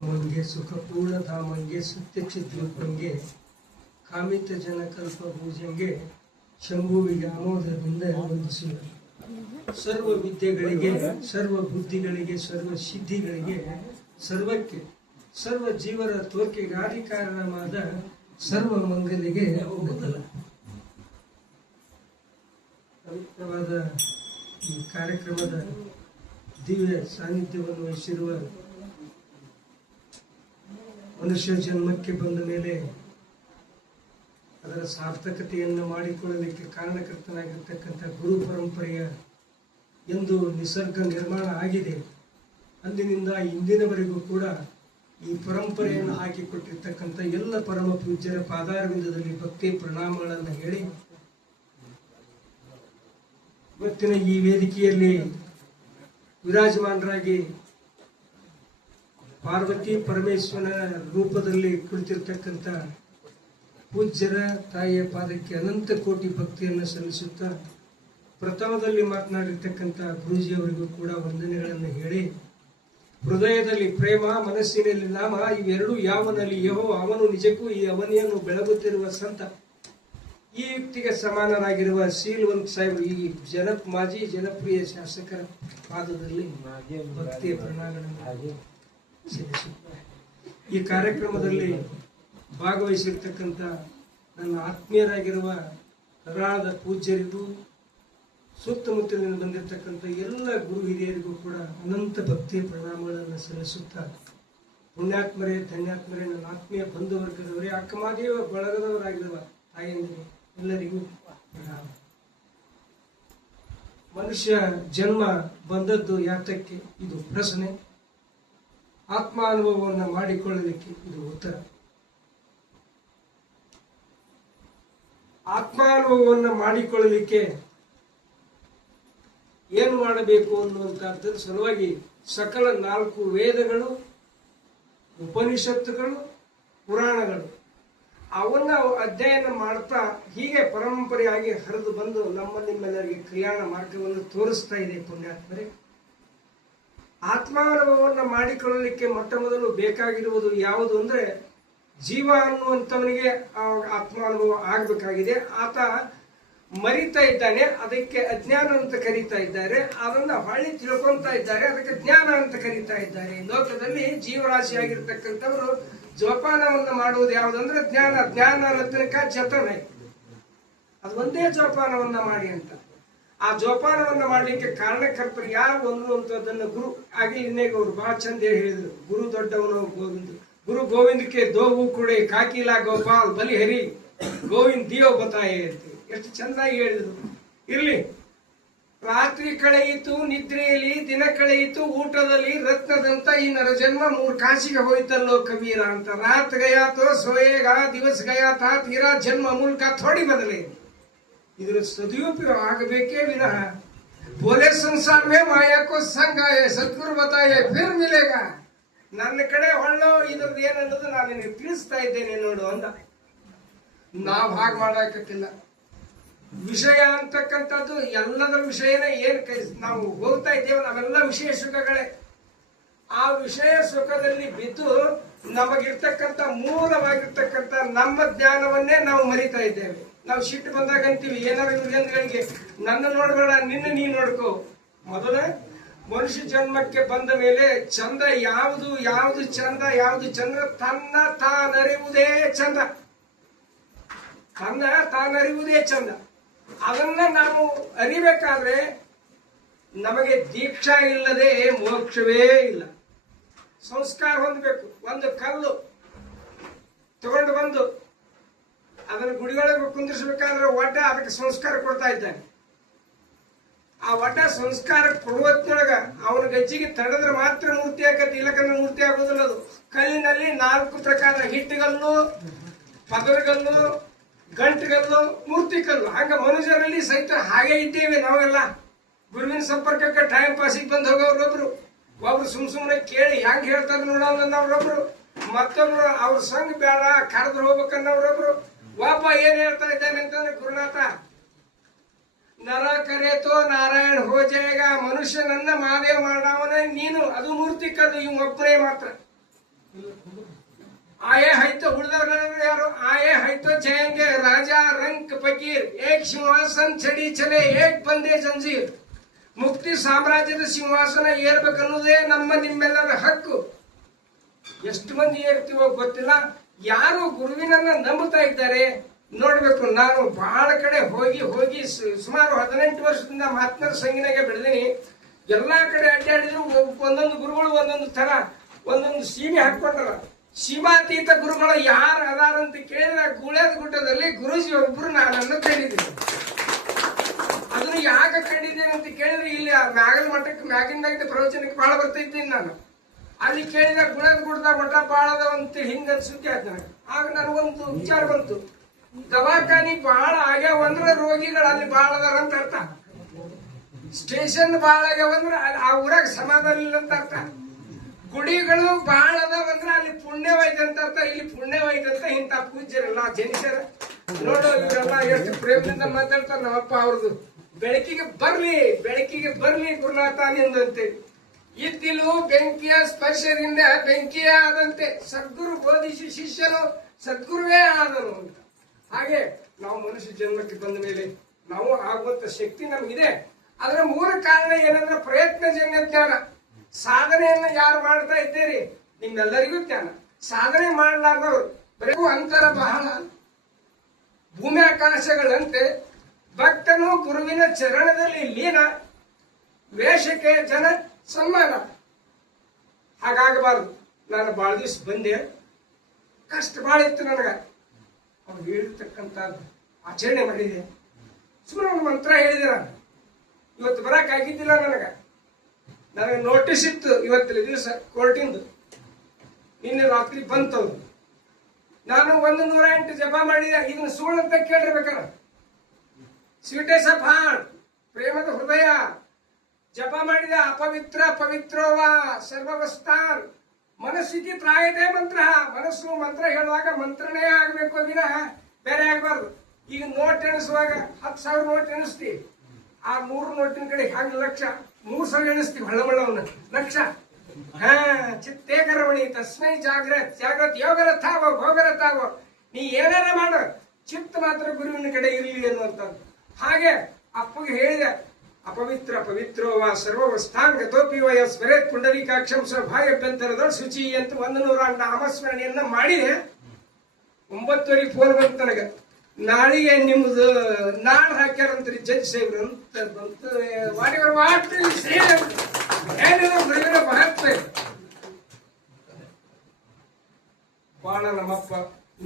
ಮಂಗೆ ಸುಖಪೂರ್ಣ ಧಾಮಂಗೆ ಸತ್ಯಚಿದ್ರೂಪಂಗೆ ಕಾಮಿತ ಜನಕಲ್ಪ ಪೂಜೆಂಗೆ ಶಂಭುವಿಗೆ ಆಮೋದದಿಂದ ವಂದಿಸುವ ಸರ್ವ ವಿದ್ಯೆಗಳಿಗೆ ಸರ್ವ ಬುದ್ಧಿಗಳಿಗೆ ಸರ್ವ ಸಿದ್ಧಿಗಳಿಗೆ ಸರ್ವಕ್ಕೆ ಸರ್ವ ಜೀವರ ತೋರ್ಕೆಗೆ ಆದಿಕಾರಣವಾದ ಸರ್ವ ಮಂಗಲಿಗೆ ಹೋಗುತ್ತಲ್ಲ. ಪವಿತ್ರವಾದ ಈ ಕಾರ್ಯಕ್ರಮದ ದಿವ್ಯ ಸಾನ್ನಿಧ್ಯವನ್ನು ವಹಿಸಿರುವ ಮನುಷ್ಯ ಜನ್ಮಕ್ಕೆ ಬಂದ ಮೇಲೆ ಅದರ ಸಾರ್ಥಕತೆಯನ್ನು ಮಾಡಿಕೊಳ್ಳಲಿಕ್ಕೆ ಕಾರಣಕರ್ತನಾಗಿರ್ತಕ್ಕಂಥ ಗುರು ಪರಂಪರೆಯ ಎಂದು ನಿಸರ್ಗ ನಿರ್ಮಾಣ ಆಗಿದೆ. ಅಂದಿನಿಂದ ಇಂದಿನವರೆಗೂ ಕೂಡ ಈ ಪರಂಪರೆಯನ್ನು ಹಾಕಿಕೊಟ್ಟಿರ್ತಕ್ಕಂಥ ಎಲ್ಲ ಪರಮ ಪೂಜ್ಯರ ಪಾದಾರವಿಂದದಲ್ಲಿ ಭಕ್ತಿ ಪ್ರಣಾಮಗಳನ್ನು ಹೇಳಿ ಇವತ್ತಿನ ಈ ವೇದಿಕೆಯಲ್ಲಿ ವಿರಾಜಮಾನರಾಗಿ ಪಾರ್ವತಿ ಪರಮೇಶ್ವರನ ರೂಪದಲ್ಲಿ ಕುಳಿತಿರ್ತಕ್ಕಂಥ ಪೂಜ್ಯರ ತಾಯಿಯ ಪಾದಕ್ಕೆ ಅನಂತ ಕೋಟಿ ಭಕ್ತಿಯನ್ನು ಸಲ್ಲಿಸುತ್ತಾ ಪ್ರಥಮದಲ್ಲಿ ಮಾತನಾಡಿರ್ತಕ್ಕಂಥ ಗುರೂಜಿಯವರಿಗೂ ಕೂಡ ವಂದನೆಗಳನ್ನು ಹೇಳಿ, ಹೃದಯದಲ್ಲಿ ಪ್ರೇಮ ಮನಸ್ಸಿನಲ್ಲಿ ನಾಮ ಇವೆರಡೂ ಯಾವನಲ್ಲಿ ಯಹೋ ಅವನು ನಿಜಕ್ಕೂ ಈ ಅವನಿಯನ್ನು ಬೆಳಗುತ್ತಿರುವ ಸಂತ ಈ ಯುಕ್ತಿಗೆ ಸಮಾನರಾಗಿರುವ ಶೀಲವಂತ ಸಾಹೇಬರು ಈ ಮಾಜಿ ಜನಪ್ರಿಯ ಶಾಸಕರ ಪಾದದಲ್ಲಿ ಭಕ್ತಿಯ ಪ್ರಣಾಮಗಳನ್ನು ಸಲ್ಲಿಸುತ್ತಾರೆ. ಈ ಕಾರ್ಯಕ್ರಮದಲ್ಲಿ ಭಾಗವಹಿಸಿರ್ತಕ್ಕಂಥ ನನ್ನ ಆತ್ಮೀಯರಾಗಿರುವ ಕರಾಳದ ಪೂಜ್ಯರಿಗೂ ಸುತ್ತಮುತ್ತಲಿನ ಬಂದಿರತಕ್ಕಂಥ ಎಲ್ಲ ಗುರು ಹಿರಿಯರಿಗೂ ಕೂಡ ಅನಂತ ಭಕ್ತಿಯ ಪ್ರಣಾಮಗಳನ್ನು ಸಲ್ಲಿಸುತ್ತಾ, ಪುಣ್ಯಾತ್ಮರೇ ಧನ್ಯಾತ್ಮರೇ ನನ್ನ ಆತ್ಮೀಯ ಬಂಧು ವರ್ಗದವರೇ ಅಕ್ಕಮಾದೇವ ಬಳಗದವರಾಗಿರುವ ತಾಯಂದಿರೇ ಎಲ್ಲರಿಗೂ ಪ್ರಣಾಮ. ಮನುಷ್ಯ ಜನ್ಮ ಬಂದದ್ದು ಯಾತಕ್ಕೆ? ಇದು ಪ್ರಶ್ನೆ. ಆತ್ಮಾನುಭವವನ್ನು ಮಾಡಿಕೊಳ್ಳಲಿಕ್ಕೆ ಇದು ಉತ್ತರ. ಆತ್ಮಾನುಭವವನ್ನು ಮಾಡಿಕೊಳ್ಳಲಿಕ್ಕೆ ಏನು ಮಾಡಬೇಕು ಅನ್ನುವಂಥದ್ರ ಸಲುವಾಗಿ ಸಕಲ 4 ವೇದಗಳು, ಉಪನಿಷತ್ತುಗಳು, ಪುರಾಣಗಳು ಅವನ್ನ ಅಧ್ಯಯನ ಮಾಡ್ತಾ ಹೀಗೆ ಪರಂಪರೆಯಾಗಿ ಹರಿದು ಬಂದು ನಿಮ್ಮೆಲ್ಲರಿಗೆ ಕಲ್ಯಾಣ ಮಾರ್ಗವನ್ನು ತೋರಿಸ್ತಾ ಇದೆ. ಪುಣ್ಯಾತ್ಮರೇ, ಆತ್ಮಾನುಭವವನ್ನು ಮಾಡಿಕೊಳ್ಳಲಿಕ್ಕೆ ಮೊಟ್ಟ ಮೊದಲು ಬೇಕಾಗಿರುವುದು ಯಾವುದು ಅಂದ್ರೆ ಜೀವ ಅನ್ನುವಂಥವನಿಗೆ ಆತ್ಮಾನುಭವ ಆಗಬೇಕಾಗಿದೆ. ಆತ ಮರಿತಾ ಇದ್ದಾನೆ, ಅದಕ್ಕೆ ಅಜ್ಞಾನ ಅಂತ ಕರೀತಾ ಇದ್ದಾರೆ. ಅದನ್ನ ಹೊಳ್ಳಿ ತಿಳ್ಕೊಂತಾ ಇದ್ದಾರೆ, ಅದಕ್ಕೆ ಜ್ಞಾನ ಅಂತ ಕರೀತಾ ಇದ್ದಾರೆ. ಲೋಕದಲ್ಲಿ ಜೀವರಾಶಿಯಾಗಿರ್ತಕ್ಕಂಥವರು ಜೋಪಾನವನ್ನು ಮಾಡುವುದು ಯಾವುದಂದ್ರೆ ಜ್ಞಾನ. ಜ್ಞಾನ ರತ್ನಕ ಜತನ, ಅದು ಒಂದೇ ಜೋಪಾನವನ್ನ ಮಾಡಿ ಅಂತ. ಆ ಜೋಪಾನವನ್ನ ಮಾಡ್ಲಿಕ್ಕೆ ಕಾರಣಕರ್ತರು ಯಾರು ಅನ್ನುವಂಥದ್ದನ್ನು ಗುರು ಆಗಿ ಇನ್ನೇಗ ಅವರು ಬಹಳ ಚಂದ ಹೇಳಿದ್ರು. ಗುರು ದೊಡ್ಡವನು ಗೋವಿಂದ, ಗುರು ಗೋವಿಂದಕ್ಕೆ ದೋವು ಕುಡೆ ಕಾಕಿಲಾ ಗೋಪಾಲ್ ಬಲಿ ಹರಿ ಗೋವಿಂದ್ ದಿಯೋ ಬತಾಯೆ ಅಂತ ಎಷ್ಟು ಚಂದಾಗಿ ಹೇಳಿದ್ರು. ಇರ್ಲಿ, ರಾತ್ರಿ ಕಳೆಯಿತು ನಿದ್ರೆಯಲ್ಲಿ, ದಿನ ಕಳೆಯಿತು ಊಟದಲ್ಲಿ, ರತ್ನದಂತ ಈ ನರಜನ್ಮ 3 ಕಾಶಿಗೆ ಹೋಯ್ತಲ್ಲೋ ಕಬೀರ ಅಂತ. ರಾತ್ ಗಯಾತೋ ಸೋಯೇಗ ದಿವಸ ಗಯಾತ ತೀರಾ ಜನ್ಮ ಮೂಲಕ ಥೋಡಿ ಬದಲೇ. ಇದರ ಸದುಪಯೋಗ ಆಗಬೇಕೇ ವಿನಃ ಬೋಲೆ ಸಂಸಾರ ಮೇ ಮಾಯಾಕೋ ಸಂಗ ಸದ್ಗುರು ಬತಾಯೆ ಫಿರ್ ಮಿಲೇಗ. ನನ್ನ ಕಡೆ ಹೊಳ್ಳೋ ಇದ್ರದ್ದು ಏನನ್ನೋದು ನಾನು ನಿನಗೆ ತಿಳಿಸ್ತಾ ಇದ್ದೇನೆ ನೋಡು ಅಂದ. ನಾವು ಹಾಗೆ ಮಾಡಾಕತ್ತಿಲ್ಲ. ವಿಷಯ ಅಂತಕ್ಕಂಥದ್ದು ಎಲ್ಲದರ ವಿಷಯನೇ ಏನ್ ನಾವು ಹೋಗ್ತಾ ಇದ್ದೇವೆ, ನಾವೆಲ್ಲ ವಿಷಯ ಸುಖಗಳೇ. ಆ ವಿಷಯ ಸುಖದಲ್ಲಿ ಬಿದ್ದು ನಮಗಿರ್ತಕ್ಕಂಥ ಮೂಲವಾಗಿರ್ತಕ್ಕಂಥ ನಮ್ಮ ಜ್ಞಾನವನ್ನೇ ನಾವು ಮರಿತಾ ಇದ್ದೇವೆ. ನಾವು ಸಿಟ್ಟು ಬಂದಾಗ ಅಂತೀವಿ ಏನಾದ್ರು ಇವ್ರಿಗೆ ನನ್ನ ನೋಡ್ಬೇಡ, ನಿನ್ನ ನೀ ನೋಡ್ಕೋ. ಮೊದಲ ಮನುಷ್ಯ ಜನ್ಮಕ್ಕೆ ಬಂದ ಮೇಲೆ ಚಂದ ಯಾವುದು ಯಾವುದು ಚಂದ ಯಾವುದು ಚಂದ್ರ ತನ್ನ ತಾನರಿವುದೇ ಚಂದ, ತನ್ನ ತಾನರಿವುದೇ ಚಂದ. ಅದನ್ನ ನಾವು ಅರಿಬೇಕಾದ್ರೆ ನಮಗೆ ದೀಕ್ಷಾ ಇಲ್ಲದೆ ಮೋಕ್ಷವೇ ಇಲ್ಲ. ಸಂಸ್ಕಾರ ಹೊಂದಬೇಕು. ಒಂದು ಕಲ್ಲು ತಗೊಂಡು ಬಂದು ಅದನ್ನು ಗುಡಿಯೊಳಗೆ ಕುಂದಿರ್ಸ್ಬೇಕಾದ್ರೆ ಒಡ್ಡ ಅದಕ್ಕೆ ಸಂಸ್ಕಾರ ಕೊಡ್ತಾ ಇದ್ದಾನೆ. ಆ ಒಡ್ಡ ಸಂಸ್ಕಾರ ಕೊಡುವತ್ನೊಳಗ ಅವನ ಗಜ್ಜಿಗೆ ತಡೆದ್ರೆ ಮಾತ್ರ ಮೂರ್ತಿ ಆಗತ್ತೆ, ಇಲ್ಲಕಂದ್ರೆ ಮೂರ್ತಿ ಆಗೋದಿಲ್ಲ. ಅದು ಕಲ್ಲಿನಲ್ಲಿ 4 ಪ್ರಕಾರ, ಹಿಟ್ಟುಗಲ್ಲು, ಪದರಗಲ್ಲು, ಗಂಟುಗಲ್ಲು, ಮೂರ್ತಿ ಕಲ್ಲು. ಹಂಗ ಮನುಷ್ಯರಲ್ಲಿ ಸಹಿತ ಹಾಗೆ ಇದ್ದೇವೆ ನಾವೆಲ್ಲ. ಗುರುವಿನ ಸಂಪರ್ಕಕ್ಕೆ ಟೈಮ್ ಪಾಸಿಗೆ ಬಂದು ಹೋಗೋರೊಬ್ರು, ಒಬ್ರು ಸುಮ್ನೆ ಕೇಳಿ ಹೆಂಗ್ ಹೇಳ್ತಾರೆ ನೋಡೋರೊಬ್ರು, ಮತ್ತೊಬ್ರು ಅವ್ರ ಸಂಘ ಬೇಡ ಕರೆದ್ರು ಹೋಗ್ಬೇಕನ್ನೋರೊಬ್ರು. ಒಬ್ಬ ಏನ್ ಹೇಳ್ತಾ ಇದ್ದಾನೆ ಅಂತಂದ್ರೆ, ಗುರುನಾಥ ನರ ಕರೆತೋ ನಾರಾಯಣ ಹೋ ಜಾಯೇಗ, ಮನುಷ್ಯನನ್ನ ಮಾದೇವ ಮಾಡವನೇ ನೀನು, ಅದು ಮೂರ್ತಿ ಕಲ್ಲು, ಇವ್ ಒಬ್ಬನೇ ಮಾತ್ರ. आए है तो उड़दवर यारो आए है तो जाएंगे राजा रंक फकीर एक सिंहासन चढ़ी चले एक बंदे जंजीर ಮುಕ್ತಿ ಸಾಮ್ರಾಜ್ಯದ ಸಿಂಹಾಸನ ಏರ್ಬೇಕನ್ನೋದೇ ನಮ್ಮ ನಿಮ್ಮೆಲ್ಲರ ಹಕ್ಕು. ಎಷ್ಟು ಮಂದಿ ಏರ್ತೀವೋ ಗೊತ್ತಿಲ್ಲ. ಯಾರು ಗುರುವಿನನ್ನ ನಂಬುತ್ತಾ ಇದ್ದಾರೆ ನೋಡ್ಬೇಕು. ನಾನು ಬಹಳ ಕಡೆ ಹೋಗಿ ಹೋಗಿ ಸುಮಾರು 18 ವರ್ಷದಿಂದ ಮಾತನಾಡ ಸಂಗಿನಾಗೆ ಬೆಳೆದೀನಿ. ಎಲ್ಲಾ ಕಡೆ ಅಡ್ಡಾಡಿದ್ರು ಒಂದೊಂದು ಗುರುಗಳು ಒಂದೊಂದು ತರ ಒಂದೊಂದು ಸೀಮೆ ಹಾಕೊಂಡಾರ. ಸೀಮಾತೀತ ಗುರುಗಳು ಯಾರು ಅದಾರಂತ ಕೇಳಿದ್ರೆ ಗುಳೇದ ಗುಡ್ಡದಲ್ಲಿ ಗುರುಜಿ ಒಬ್ರು ನಾನನ್ನು ಕಂಡಿದ್ದೀನಿ. ಅದನ್ನು ಯಾಕೆ ಕಂಡಿದ್ದೇನೆ ಅಂತ ಕೇಳಿದ್ರೆ ಇಲ್ಲಿ ಮ್ಯಾಗಲ್ ಮಠಕ್ಕೆ ಮ್ಯಾಗಿಂದ ಪ್ರವಚನಕ್ಕೆ ಬಹಳ ಬರ್ತಾ ಇದ್ದೀನಿ ನಾನು. ಅಲ್ಲಿ ಕೇಳಿದ ಗುಳದ ಗುಡ್ಡ ಮಠ ಬಾಳದ ಅಂತ ಹಿಂಗ ಸುದ್ದಿ ಆಯ್ತು ನನಗೆ. ಆಗ ನನಗೊಂದು ವಿಚಾರ ಬಂತು, ದವಾಖಾನಿ ಬಹಳ ಆಗ್ಯಾವ ಅಂದ್ರೆ ರೋಗಿಗಳು ಅಲ್ಲಿ ಬಾಳ ಅದಾರ ಅಂತ ಅರ್ಥ. ಸ್ಟೇಷನ್ ಬಾಳ ಆಗ್ಯಾವ ಅಂದ್ರೆ ಆ ಊರಾಗ ಸಮಾಧಾನ ಇಲ್ಲ ಅಂತ ಅರ್ಥ. ಗುಡಿಗಳು ಬಹಳ ಅದಾವಂದ್ರೆ ಅಲ್ಲಿ ಪುಣ್ಯವೈತೆ ಅಂತ ಅರ್ಥ. ಇಲ್ಲಿ ವೈದ್ಯ ಅಂತ ಇಂಥ ಪೂಜ್ಯರಲ್ಲ ಜನಿಸರ ನೋಡು ಇವರೆಲ್ಲ ಎಷ್ಟು ಪ್ರೇಮದಿಂದ ಮಾತಾಡ್ತಾರೆ. ನಮ್ಮಪ್ಪ ಅವ್ರದ್ದು ಬೆಳಕಿಗೆ ಬರ್ಲಿ ಗುರುನಾಥ ನಿಂದಂತೇಳಿ. ಇದ್ದಿಲು ಬೆಂಕಿಯ ಸ್ಪರ್ಶದಿಂದ ಬೆಂಕಿಯೇ ಆದಂತೆ ಸದ್ಗುರು ಬೋಧಿಸಿ ಶಿಷ್ಯನು ಸದ್ಗುರುವೇ ಆದನು ಅಂತ. ಹಾಗೆ ನಾವು ಮನುಷ್ಯ ಜನ್ಮಕ್ಕೆ ಬಂದ ಮೇಲೆ ನಾವು ಆಗುವಂತ ಶಕ್ತಿ ನಮಗಿದೆ. ಅದರ ಮೂಲ ಕಾರಣ ಏನಂದ್ರೆ ಪ್ರಯತ್ನಜನ್ಯ ಜ್ಞಾನ. ಸಾಧನೆಯನ್ನ ಯಾರು ಮಾಡ್ತಾ ಇದ್ದೀರಿ ನಿಮ್ಮೆಲ್ಲರಿಗೂ ಜ್ಞಾನ. ಸಾಧನೆ ಮಾಡಲಾರ್ದವ್ರು ಬರೀ ಅಂತರ ಬಹಳ ಭೂಮಿ ಆಕಾಶಗಳಂತೆ ಭಕ್ತನು ಗುರುವಿನ ಚರಣದಲ್ಲಿ ಲೀನ, ವೇಷಕ್ಕೆ ಜನ ಸನ್ಮಾನ. ಹಾಗಾಗಬಾರದು. ನಾನು ಬಹಳ ದಿವಸ ಬಂದೆ, ಕಷ್ಟ ಬಹಳ ಇತ್ತು ನನಗ. ಅವ್ರು ಹೇಳಿರ್ತಕ್ಕಂಥ ಆಚರಣೆ ಮಾಡಿದೆ. ಸುಮ್ಮನೆ ಒಂದು ಮಂತ್ರ ಹೇಳಿದೆ. ನಾನು ಇವತ್ತು ಬರಕ್ ಆಗಿದ್ದಿಲ್ಲ. ನನಗೆ ನೋಟಿಸ್ ಇತ್ತು ಇವತ್ತಿನ ದಿವಸ ಕೋರ್ಟಿಂದು. ನಿನ್ನೆ ರಾತ್ರಿ ಬಂತವ್ರು. ನಾನು 108 ಜಪ ಮಾಡಿದೆ. ಇದನ್ನ ಸುಳ್ಳು ಅಂತ ಕೇಳಿರ್ಬೇಕಾರ. ಸ್ವೀಟೇಸ್ ಆಫ್ ಹಾರ್ಟ್, ಪ್ರೇಮದ ಹೃದಯ ಜಪ ಮಾಡಿದ. ಅಪವಿತ್ರ ಪವಿತ್ರೋವಾ ಸರ್ವವಸ್ಥಾನ್ ಮನಸ್ಥಿತಿ ತ್ರಾಯತೆ ಮಂತ್ರ. ಮನಸ್ಸು ಮಂತ್ರ ಹೇಳುವಾಗ ಮಂತ್ರನೇ ಆಗ್ಬೇಕು ವಿನಃ ಬೇರೆ ಆಗ್ಬಾರ್ದು. ಈಗ ನೋಟ್ ಎಣಿಸುವಾಗ 10,000 ನೋಟ್ ಎಣಿಸ್ತೀವಿ. ಆ 100 ನೋಟಿನ ಕಡೆ ಹ್ಯಾಂಗ ಲಕ್ಷ 3 ಸಲ ಎಣಿಸ್ತೀವಿ. ಹಳ್ಳಮಳ್ಳವನ್ನ ಲಕ್ಷ. ಚಿತ್ತೇಕರವಣಿ ತಸ್ಮೈ ಜಾಗ್ರತ್ ಯೋಗರಥಾವೋ ಭೋಗರಥಾವೋ. ನೀ ಏನಾರ ಮಾಡ ಚಿತ್ತ ಮಾತ್ರ ಗುರುವಿನ ಕಡೆ ಇರಲಿ ಅನ್ನುವಂಥದ್ದು. ಹಾಗೆ ಅಪ್ಪಗೆ ಹೇಳಿದೆ, ಅಪವಿತ್ರ ಪವಿತ್ರೋವಾ ಸರ್ವವಸ್ಥಾಂಗ ತೋಪಿ ವಯ ಸ್ಮರೇತ್ ಪುಂಡರೀಕಾಕ್ಷಂ ಸ್ವಭಾಯಭ್ಯಂತರದ ಶುಚಿ ಅಂತ 100 ನಾಮಸ್ಮರಣೆಯನ್ನ ಮಾಡಿದೆ. 9:30 ಫೋನ್ ಬಂತು ನನಗೆ. ನಾಳೆಗೆ ನಿಮ್ದು ನಾಳೆ ಹಾಕ್ಯಾರಂತ್ರಿ ಜಡ್ಜ್ ಸಾಹೇಬ್ರು ಅಂತ ಬಂತು. ಗುರುವಿನ ಮಹತ್ವ ಬಹಳ. ನಮ್ಮಪ್ಪ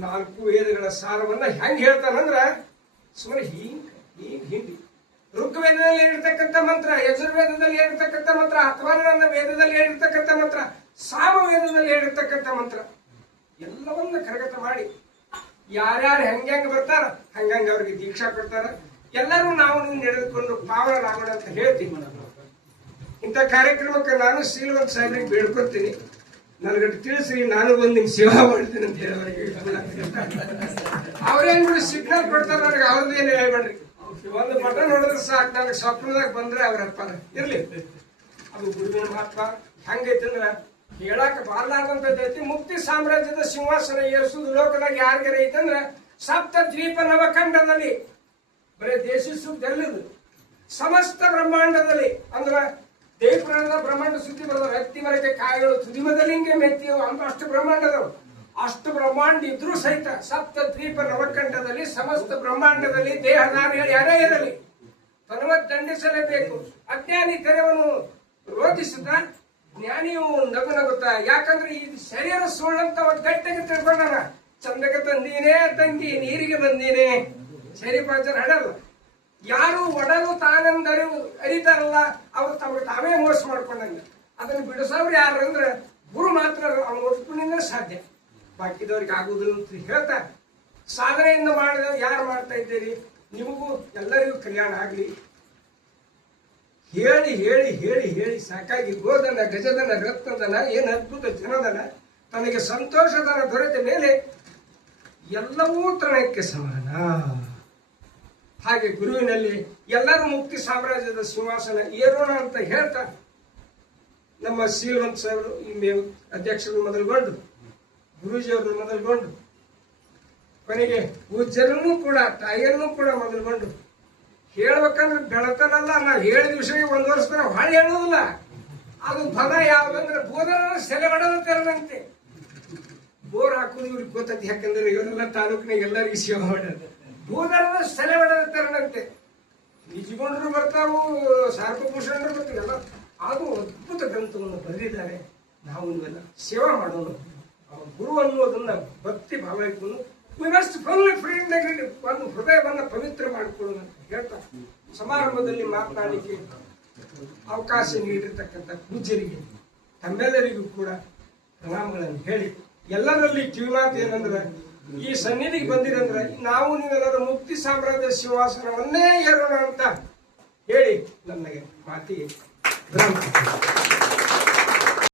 4 ವೇದಗಳ ಸಾರವನ್ನ ಹೆಂಗ್ ಹೇಳ್ತಾನಂದ್ರ ಸುಮ್ಮನೆ ಹಿಂದಿ ಋಗ್ವೇದದಲ್ಲಿ ಹೇಳಿರ್ತಕ್ಕಂಥ ಮಂತ್ರ, ಯಜುರ್ವೇದದಲ್ಲಿ ಹೇಳಿರ್ತಕ್ಕಂಥ ಮಂತ್ರ, ಅಥರ್ವಣ ವೇದದಲ್ಲಿ ಹೇಳಿರ್ತಕ್ಕಂಥ ಮಂತ್ರ, ಸಾಮವೇದದಲ್ಲಿ ಹೇಳಿರ್ತಕ್ಕಂಥ ಮಂತ್ರ ಎಲ್ಲವನ್ನ ಕರಗತ ಮಾಡಿ ಯಾರ್ಯಾರು ಹೆಂಗ್ ಬರ್ತಾರ ಹಂಗಂಗ ಅವ್ರಿಗೆ ದೀಕ್ಷಾ ಕೊಡ್ತಾರ. ಎಲ್ಲರೂ ನಾವು ನಡೆದುಕೊಂಡು ಪಾವನರಾಗೋಣ ಅಂತ ಹೇಳ್ತೀನಿ. ಇಂಥ ಕಾರ್ಯಕ್ರಮಕ್ಕೆ ನಾನು ಶ್ರೀಲವಂತ ಸಾಹೇಬ್ರಿಗೆ ಬೇಡ್ಕೊತೀನಿ, ನನಗಟ್ಟು ತಿಳಿಸ್ರಿ, ನಾನು ಬಂದು ನಿಮ್ ಸೇವಾ ಮಾಡ್ತೀನಿ ಅಂತ ಹೇಳೋರಿಗೆ. ಅವ್ರೇನ್ ಬಿಡು ಸಿಗ್ನಲ್ ಕೊಡ್ತಾರ ನನಗೆ, ಅವ್ರದ್ದೇನು ಹೇಳ್ಬೇಡ್ರಿ. ಒಂದು ಮಠ ನೋಡಿದ್ರೆ ಸಾಕು, ನನಗೆ ಸ್ವಪ್ನದಾಗ ಬಂದ್ರೆ ಅವ್ರಪ್ಪ ಇರ್ಲಿ. ಅದು ಗುರುವಿನ ಮಹತ್ವ ಹೆಂಗೈತಂದ್ರ ಹೇಳಾಕ ಬಾರ್ಲಾರ್ದಂತೈತಿ. ಮುಕ್ತಿ ಸಾಮ್ರಾಜ್ಯದ ಸಿಂಹಾಸನ ಏರಿಸುದು ಲೋಕದಾಗ ಯಾರಿಗಾರ ಐತಂದ್ರ ಸಪ್ತ ದ್ವೀಪ ನವಖಂಡದಲ್ಲಿ, ಬರೀ ದೇಶ ಸುದ್ದೆಲ್ಲದು ಸಮಸ್ತ ಬ್ರಹ್ಮಾಂಡದಲ್ಲಿ ಅಂದ್ರ ದೇವಪುರಾಣದ ಬ್ರಹ್ಮಾಂಡ ಸುದ್ದಿ ಬರೋದು. ಹತ್ತಿ ಮರಕ್ಕೆ ಕಾಯಿಗಳು ತುದಿಮದಲಿಂಗೆ ಮೆತ್ತಿಯವು ಅಂತ ಅಷ್ಟು ಬ್ರಹ್ಮಾಂಡದವು. ಅಷ್ಟು ಬ್ರಹ್ಮಾಂಡ ಇದ್ರೂ ಸಹಿತ ಸಪ್ತ ದ್ವೀಪ ನವಖಂಡದಲ್ಲಿ ಸಮಸ್ತ ಬ್ರಹ್ಮಾಂಡದಲ್ಲಿ ದೇಹದಾರಿಗಳು ಯಾರೇ ಇರಲಿ ತನವತ್ ದಂಡಿಸಲೇಬೇಕು. ಅಜ್ಞಾನಿ ತೆರವನ್ನು ರೋಧಿಸುತ್ತ ಜ್ಞಾನಿಯು ನಗು ನಗುತ್ತಾ. ಯಾಕಂದ್ರೆ ಈ ಶರೀರ ಸುಳ್ಳಂತ ಒಂದು ಗಟ್ಟಿಗೆ ತಿಳ್ಕೊಂಡಾನ. ಚಂದಕ್ಕೆ ತಂದೀನೇ ತಂಗಿ ನೀರಿಗೆ ಬಂದೀನೇ ಶರೀಪಾಚರ ಹಡಲ್ಲ. ಯಾರು ಒಡಲು ತಾನೆಂದರು ಅರಿತಾರಲ್ಲ ಅವ್ರು ತಮಗೆ ತಾವೇ ಮೋಸ ಮಾಡ್ಕೊಂಡಂಗ. ಅದನ್ನು ಬಿಡಿಸೋರು ಯಾರು ಅಂದ್ರೆ ಗುರು ಮಾತ್ರ. ಅವ್ನು ಒಪ್ಪಿನಿಂದ ಸಾಧ್ಯ, ಬಾಕಿದವ್ರಿಗೆ ಆಗುದಿಲ್ಲ ಅಂತ ಹೇಳ್ತಾರೆ. ಸಾಧನೆಯಿಂದ ಮಾಡಿದ ಯಾರು ಮಾಡ್ತಾ ಇದ್ದೀರಿ, ನಿಮಗೂ ಎಲ್ಲರಿಗೂ ಕಲ್ಯಾಣ ಆಗ್ಲಿ. ಹೇಳಿ ಹೇಳಿ ಹೇಳಿ ಹೇಳಿ ಸಾಕಾಗಿ ಗೋಧನ ಗಜದನ ರತ್ನದನ ಏನ್ ಅದ್ಭುತ ಜನದನ. ತನಗೆ ಸಂತೋಷದನ ದೊರೆತ ಮೇಲೆ ಎಲ್ಲವೂ ತನಕ್ಕೆ ಸಮಾನ. ಹಾಗೆ ಗುರುವಿನಲ್ಲಿ ಎಲ್ಲರೂ ಮುಕ್ತಿ ಸಾಮ್ರಾಜ್ಯದ ಸಿಂಹಾಸನ ಏರೋಣ ಅಂತ ಹೇಳ್ತಾ ನಮ್ಮ ಶ್ರೀಲವಂತ ಸಾಹೇಬರು ಈ ಅಧ್ಯಕ್ಷರು ಮೊದಲುಗೊಂಡು ಗುರೂಜಿಯವರು ಮೊದಲುಗೊಂಡು ಕೊನೆಗೆ ಪೂಜ್ಯರನ್ನು ಕೂಡ ತಾಯಿಯನ್ನೂ ಕೂಡ ಮೊದಲುಗೊಂಡು ಹೇಳ್ಬೇಕಂದ್ರೆ ಬೆಳತನಲ್ಲ. ನಾವು ಹೇಳಿದ ವಿಷಯ ಒಂದು ವರ್ಷದ ಹೊಳೆ ಹೇಳೋದಿಲ್ಲ. ಅದು ಫಲ ಯಾವ್ದಂದ್ರೆ ಬೋರ ಸೆಲೆ ಹೊಡೆದಂತೆ. ಬೋರ್ ಹಾಕುದು ಇವ್ರಿಗೆ ಗೊತ್ತೈತಿ, ಯಾಕಂದ್ರೆ ಇವರೆಲ್ಲ ತಾಲೂಕಿನಾಗ ಎಲ್ಲರಿಗೂ ಸೇವೆ ಮಾಡೋದು. ಬೋಧನ ಸೆಲೆ ಹೊಡೆದಂತೆ ನಿಜಗೊಂಡ್ರು ಬರ್ತಾವು, ಸಾರ್ವಭೂಷಣರು ಬರ್ತಾವೆ ಎಲ್ಲ. ಅದು ಅದ್ಭುತ ಗ್ರಂಥವನ್ನು ಬರೆದಿದ್ದಾರೆ. ನಾವು ಇವೆಲ್ಲ ಸೇವಾ ಮಾಡೋಣ. ಗುರು ಅನ್ನೋದನ್ನ ಭಕ್ತಿ ಭಾವ ಇಟ್ಕೊಂಡು ಒಂದು ಹೃದಯವನ್ನ ಪವಿತ್ರ ಮಾಡಿಕೊಳ್ಳೋಣ ಅಂತ ಹೇಳ್ತಾ ಸಮಾರಂಭದಲ್ಲಿ ಮಾತನಾಡಲಿಕ್ಕೆ ಅವಕಾಶ ನೀಡಿರ್ತಕ್ಕಂಥ ಪೂಜ್ಯರಿಗೆ ತಮ್ಮೆಲ್ಲರಿಗೂ ಕೂಡ ಪ್ರಣಾಮಗಳನ್ನು ಹೇಳಿ, ಎಲ್ಲರಲ್ಲಿ ಕಿವಿಮಾತು ಏನಂದ್ರೆ ಈ ಸನ್ನಿಧಿಗೆ ಬಂದಿರಂದ್ರೆ ನಾವು ನೀವೆಲ್ಲರೂ ಮುಕ್ತಿ ಸಾಮ್ರಾಜ್ಯ ಸಿಂಹಾಸನವನ್ನೇ ಏರೋಣ ಅಂತ ಹೇಳಿ ನನಗೆ ಮಾತಿಗೆ